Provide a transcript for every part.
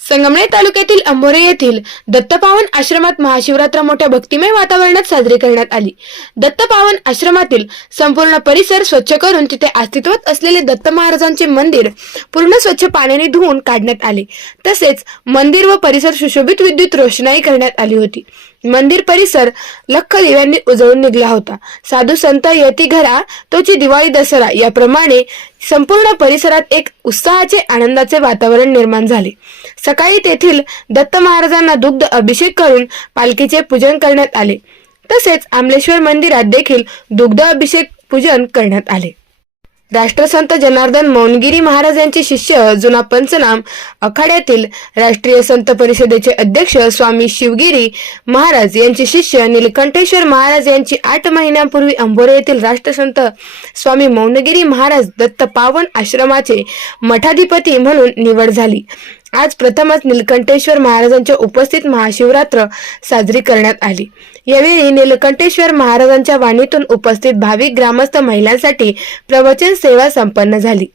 संगमनेर तालुक्यातील अंबोरे येथील दत्तपावन आश्रमात महाशिवरात्र मोठ्या भक्तिमय वातावरणात साजरी करण्यात आली. दत्तपावन आश्रमातील संपूर्ण परिसर स्वच्छ करून तिथे अस्तित्वात असलेले दत्त महाराजांचे मंदिर पूर्ण स्वच्छ पाण्याने धुवून काढण्यात आले. तसेच मंदिर व परिसर सुशोभित विद्युत रोषणाई करण्यात आली होती. मंदिर परिसर लख दिव्यांनी उजळून निघला होता. साधू संत यती घरा तोची दिवाळी दसरा याप्रमाणे संपूर्ण परिसरात एक उत्साहाचे आनंदाचे वातावरण निर्माण झाले. सकाळी तेथील दत्त महाराजांना दुग्ध अभिषेक करून पालखीचे पूजन करण्यात आले. तसेच आमलेश्वर मंदिरात देखील दुग्ध अभिषेक पूजन करण्यात आले. राष्ट्रसंत जनार्दन मौनगिरी महाराज यांचे शिष्य जुना पंचनाम आखाड्यातील राष्ट्रीय संत परिषदेचे अध्यक्ष स्वामी शिवगिरी महाराज यांचे शिष्य निलकंठेश्वर महाराज यांची आठ महिन्यांपूर्वी अंबोरे येथील राष्ट्रसंत स्वामी मौनगिरी महाराज दत्त पावन आश्रमाचे मठाधिपती म्हणून निवड झाली. आज प्रथमच निलकंठेश्वर महाराजांच्या उपस्थित महाशिवरात्र साजरी करण्यात आली. यावेळी निलकंठेश्वर महाराजांच्या वाणीतून उपस्थित भाविक ग्रामस्थ महिलांसाठी प्रवचन सेवा संपन्न झाली.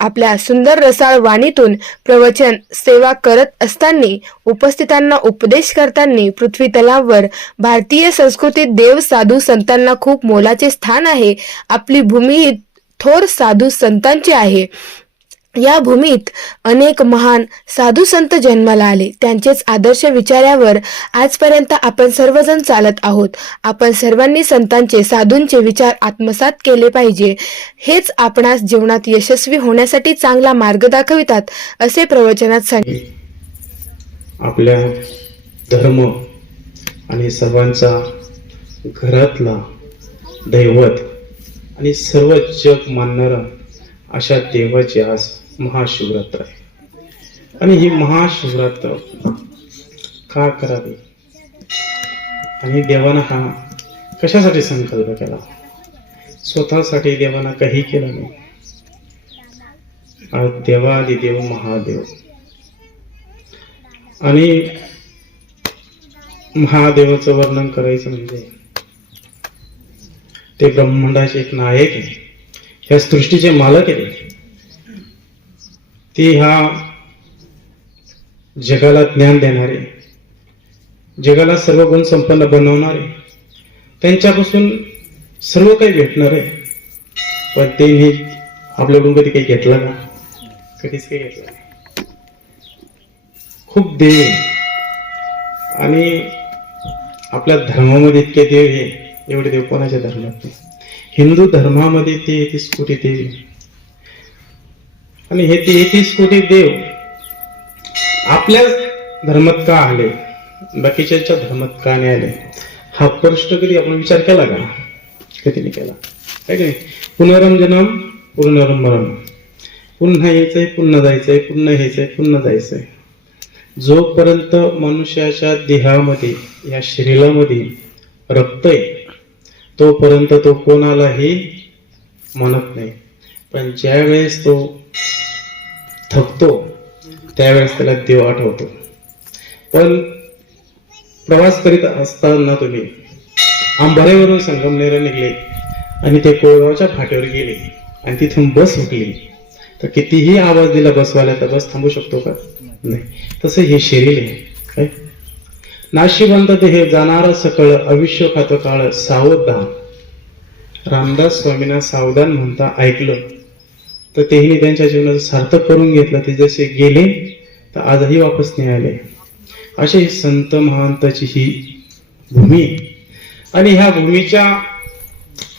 आपल्या सुंदर रसाळ वाणीतून प्रवचन सेवा करत असताना उपस्थितांना उपदेश करताना पृथ्वी तलावर भारतीय संस्कृतीत देव साधू संतांना खूप मोलाचे स्थान आहे. आपली भूमी ही थोर साधू संतांची आहे. या भूमीत अनेक महान साधू संत जन्माला आले. त्यांचेच आदर्श विचारावर आजपर्यंत आपण सर्वजण चालत आहोत. आपण सर्वांनी संतांचे साधूंचे विचार आत्मसात केले पाहिजे. हेच आपणास जीवनात यशस्वी होण्यासाठी चांगला मार्ग दाखवितात असे प्रवचनात सांगितले आपल्या धर्म आणि सर्वांचा घरातला दैवत आणि सर्व जग मानणारा अशा देवाची आज महाशिवरात्र. आहे आणि ही महाशिवरात्र का करावी? आणि देवानं हा कशासाठी संकल्प केला? स्वतःसाठी देवानं काही केलं नाही. आज देवादिदेव महादेव. आणि महादेवाचं वर्णन करायचं म्हणजे ते ब्रह्मांडाचे एक नायक आहे. ह्या सृष्टीचे मालक आहे. ते ह्या जगाला ज्ञान देणारे जगाला सर्व गुण संपन्न बनवणारे त्यांच्यापासून सर्व काही भेटणार. आहे पण त्यांनी आपल्याकडून कधी काही घेतलं ना कधीच काही घेतलं नाही. खूप देव आहे. आणि आपल्या धर्मामध्ये इतके देव आहे एवढे देव कोणाच्या धर्मात नाही? हिंदू धर्मामध्ये ते एकतीस कोटी देव आणि हे तेहतीस कोटी देव? आपल्याच धर्मात का आले बाकीच्या धर्मात का नाही आले. हा प्रश्न कधी आपण विचार केला का? कधी नाही केला. काय नाही? पुनरम जन्म पुनरम मरण पुन्हा यायचंय पुन्हा जायचंय पुन्हा यायचंय पुन्हा जायचंय. जोपर्यंत मनुष्याच्या देहामध्ये या शरीरामध्ये रक्त आहे तोपर्यंत तो कोणालाही म्हणत नाही. पण ज्या वेळेस तो थकतो. त्यावेळेस त्याला देव आठवतो. पण प्रवास करीत असताना तुम्ही आंबरेवरून संगमनेर निघले आणि ते कोळगावच्या फाट्यावर गेले आणि तिथून बस उठली. तर कितीही आवाज दिला बसवाला तर बस थांबू शकतो का? नाही. तसं हे शरीर आहे. काय? नाशिवंत देह जाणार सकळ आयुष्य खात काळ सावधान रामदास स्वामींना सावधान म्हणता ऐकलं. तर तेही त्यांच्या जीवनाचं सार्थक करून घेतलं. ते जसे गेले तर आजही वापस नाही आले असे ही संत महांताची ही भूमी. आहे. आणि ह्या भूमीच्या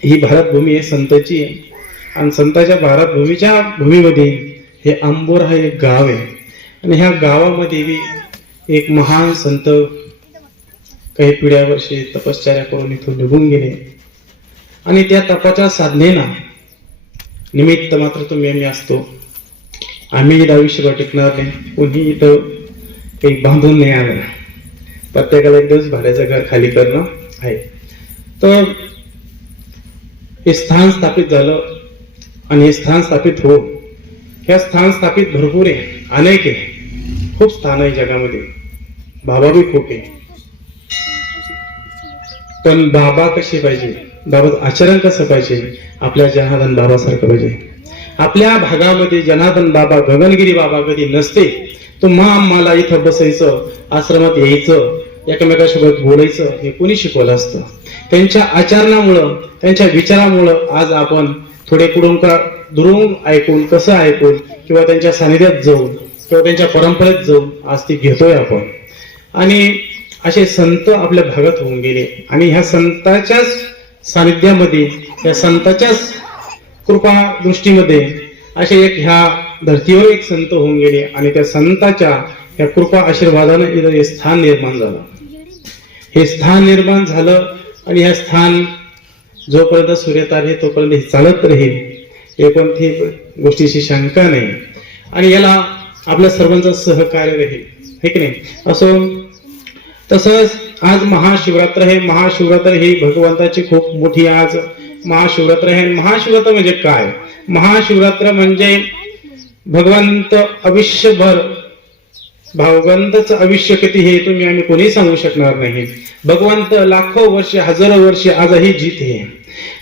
ही भारतभूमी आहे संताची आणि संताच्या भारतभूमीच्या भूमीमध्ये हे आंबोर हा एक गाव आहे. आणि ह्या गावामध्ये बी एक महान संत काही पिढ्या वर्षी तपश्चर्या करून इथून निघून गेले. आणि त्या तपाच्या साधनेना निमित्त मात्र तुम्ही आम्ही असतो. आम्ही इथं आयुष्यभर टिकणार नाही. कोणी इथं एक बांधून नाही आलं. प्रत्येकाला एक दिवस भाड्याचं घर खाली करणं आहे. तर हे स्थान स्थापित झालं आणि हे स्थान स्थापित हो. ह्या स्थान स्थापित भरपूर आहे. अनेक आहे. खूप स्थान आहे जगामध्ये. बाबा बी खूप आहे. पण बाबा कशी पाहिजे? बाबत आचरण कसं पाहिजे? आपल्या जनार्दन बाबासारखं पाहिजे. आपल्या भागामध्ये जनार्दन बाबा गगनगिरी बाबा कधी नसते तुम्हा मला इथं बसायचं आश्रमात यायचं एकमेकांसोबत बोलायचं हे कोणी शिकवलं असतं? त्यांच्या आचरणामुळं त्यांच्या विचारामुळं आज आपण थोडे कुडून दुरुंग दुरून ऐकून कसं ऐकून किंवा त्यांच्या सानिध्यात जाऊन किंवा त्यांच्या परंपरेत जाऊन आज ती घेतोय आपण. आणि असे संत आपल्या भागात होऊन गेले. आणि ह्या संताच्याच सानिध्यामध्ये या संताच्याच कृपा दृष्टीमध्ये असे एक ह्या धर्तीवर एक संत होऊन गेले आणि त्या संताच्या या कृपा आशीर्वादानं इथं हे स्थान निर्माण झालं. हे स्थान निर्माण झालं आणि हे स्थान जोपर्यंत सूर्यत आहे तोपर्यंत हे चालत राहील कोणती गोष्टीची शंका नाही. आणि याला आपल्या सर्वांचं सहकार्य राहील. हे की नाही? असं तसंच आज महाशिवरात्र हे महाशिवरात्र ही भगवंताची खूप मोठी आज महाशिवरात्र आहे. महाशिवरात्र म्हणजे काय? महाशिवरात्र म्हणजे भगवंत आयुष्यभर भगवंताचं आयुष्य किती हे तुम्ही आम्ही कोणी सांगू शकणार नाही. भगवंत लाखो वर्ष हजारो वर्ष आजही जीत आहे.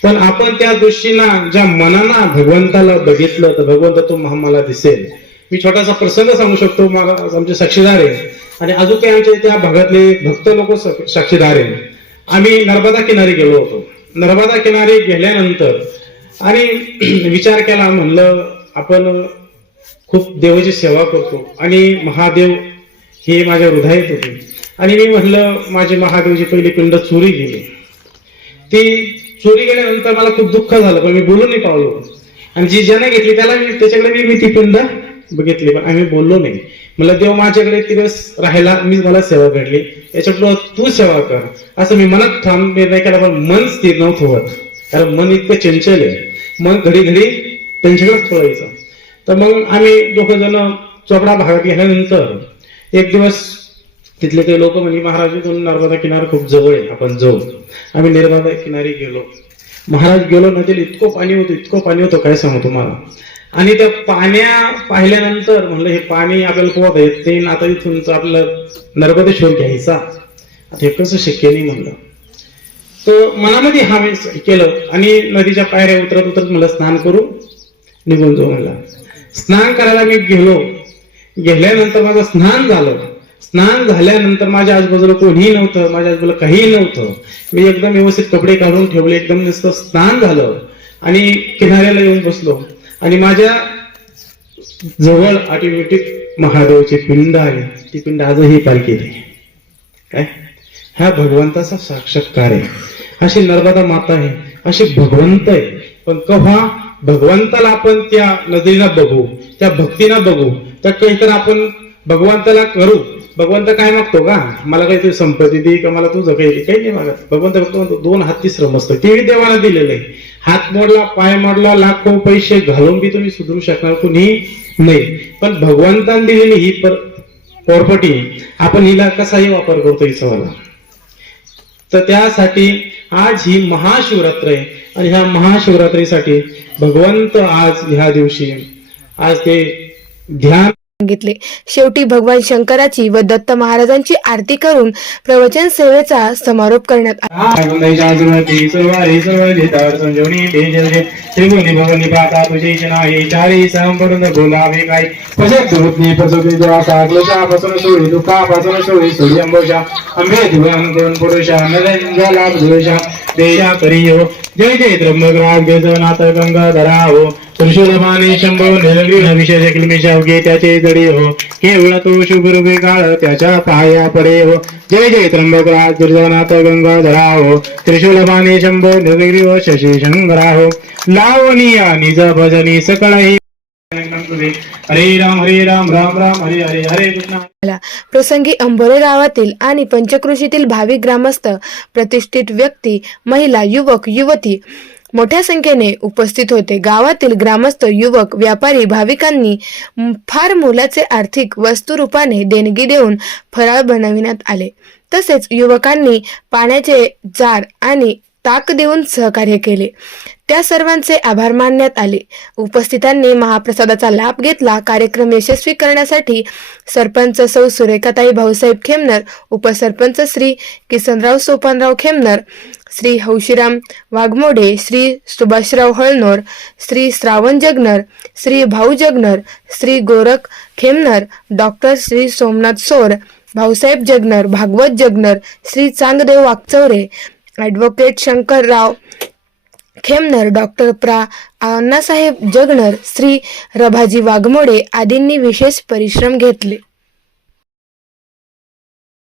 पण आपण त्या दृष्टीनं ज्या मनानं भगवंताला बघितलं तर भगवंत तो मला दिसेल. मी छोटासा प्रसंग सांगू शकतो मला आमचे साक्षीदार आहे आणि अजून काही आमच्या त्या भागातले भक्त लोक साक्षीदार आहे आम्ही नर्मदा किनारी गेलो होतो. नर्मदा किनारी गेल्यानंतर आणि विचार केला म्हणलं आपण खूप देवाची सेवा करतो आणि महादेव हे माझ्या हृदयात होते. आणि मी म्हणलं माझी महादेवची पहिली पिंड चोरी गेली. ती चोरी गेल्यानंतर मला खूप दुःख झालं पण मी बोलू नाही पावलो. आणि जी ज्याने घेतली त्याला मी त्याच्याकडे मी ती पिंड बघितली पण आम्ही बोललो नाही. मला देव माझ्याकडे एक दिवस राहायला मी मला सेवा घडली. याच्यापुढं तू सेवा कर. असं मी मनात ठाम निर्णय केला पण मन स्थिर नव्हतं होत. कारण मन इतकं चंचल आहे. मन घडी घडी त्यांच्याकडेच ठेवायचं तर मग आम्ही दोघ जण चोपडा भागात गेल्यानंतर एक दिवस तिथले काही लोक म्हणजे महाराज इथून नर्मदा किनार खूप जवळ आहे आपण जाऊ. आम्ही नर्मदा किनारी गेलो. महाराज गेलो नदीला इतकं पाणी होतं इतकं पाणी होतं काय सांगू तुम्हाला? आणि त्या पाण्या पाहिल्यानंतर म्हणलं हे पाणी आपल्याला पोहत आहे ते आता इथून आपल्याला नर्मदेश्वर घ्यायचा. हे कसं शक्य नाही म्हणलं. तर मनामध्ये हा मी केलं आणि नदीच्या पायऱ्या उतरत उतरत मला स्नान करू. निघून जाऊ मला स्नान करायला मी गेलो. गेल्यानंतर माझं स्नान झालं. स्नान झाल्यानंतर माझ्या आजूबाजूला कोणीही नव्हतं माझ्या आजूबाजूला काहीही नव्हतं. मी एकदम व्यवस्थित कपडे काढून ठेवले एकदम नुसतं स्नान झालं. आणि किनाऱ्याला येऊन बसलो. आणि माझ्या जवळ ऑटोमॅटिक महादेवची पिंड आहे. ती पिंड आजही पालखी आहे. काय? ह्या भगवंताचा साक्षात्कार आहे. अशी नर्मदा माता आहे. अशी भगवंत आहे. पण कव्हा भगवंताला आपण त्या नजरेला बघू त्या भक्तीला बघू तर काहीतरी आपण भगवंताला करू. भगवंत काय मागतो का? मला काहीतरी संपत्ती दे का मला तुझं काही काही नाही मागत. भगवंत फक्त म्हणतो, दोन हात तिसरं मस्त तेही देवाला दिलेलं आहे. हात मोडला पाय मोडला लाखो पैसे घालून बी तुम्ही सुधरू शकणार कुणी नाही. पण भगवंतान दिलेली ही प्रॉपर्टी आपण हिला कसाही वापर करतो हिचा तर त्यासाठी आज ही महाशिवरात्र आहे. आणि ह्या महाशिवरात्रीसाठी भगवंत आज ह्या दिवशी आज ते ध्यान सांगितले. शेवटी भगवान शंकराची व दत्त महाराजांची आरती करून प्रवचन सेवेचा समारोप करण्यात आला. पुरुषा नरेंद्रला धुळशा जय जय त्र्यंबकराज गेजनाथ गंगाधरा हो त्रिशूलमाने शंभो निलग्रीन विशेष किलमिशावगे त्याचे जडी हो केवळ तो शुभ्र काळ त्याच्या पाया पडे हो. जय जय त्र्यंबकराज दुर्जनाथ गंगाधरा हो त्रिशूलमाने शंभो निलग्रीव शशी शंकरा हो लावणीया निज भजनी सकळही हरे राम हरे राम राम राम हरे हरे हरे कृष्ण. प्रसंगी अंबोरे गावातील आणि पंचकृषीतील भाविक ग्रामस्थ प्रतिष्ठित व्यक्ती महिला युवक युवती मोठ्या संख्येने उपस्थित होते. गावातील ग्रामस्थ युवक व्यापारी भाविकांनी फार मोलाचे आर्थिक वस्तुरूपाने देणगी देऊन फराळ बनविण्यात आले. तसेच युवकांनी पाण्याचे जार आणि ताक देऊन सहकार्य केले. त्या सर्वांचे आभार मानण्यात आले. उपस्थितांनी महाप्रसादाचा लाभ घेतला. कार्यक्रम यशस्वी करण्यासाठी सरपंच सौ सुरेखाताई भाऊसाहेब खेमनर उपसरपंच Shri Kisanrao Sopanrao Khemnar Shri Haushiram Waghmode Shri Subhashrao हळनोर Shri Shravan Jagnar Shri Bhau Jagnar Shri Gorakh Khemnar doctor Shri Somnath Sor Bhausaheb Jagnar Bhagwat Jagnar Shri Changdev Wagchaure advocate Shankarrao Khemnar doctor प्रा अण्णासाहेब जगनर श्री रभाजी वाघमोडे आदींनी विशेष परिश्रम घेतले.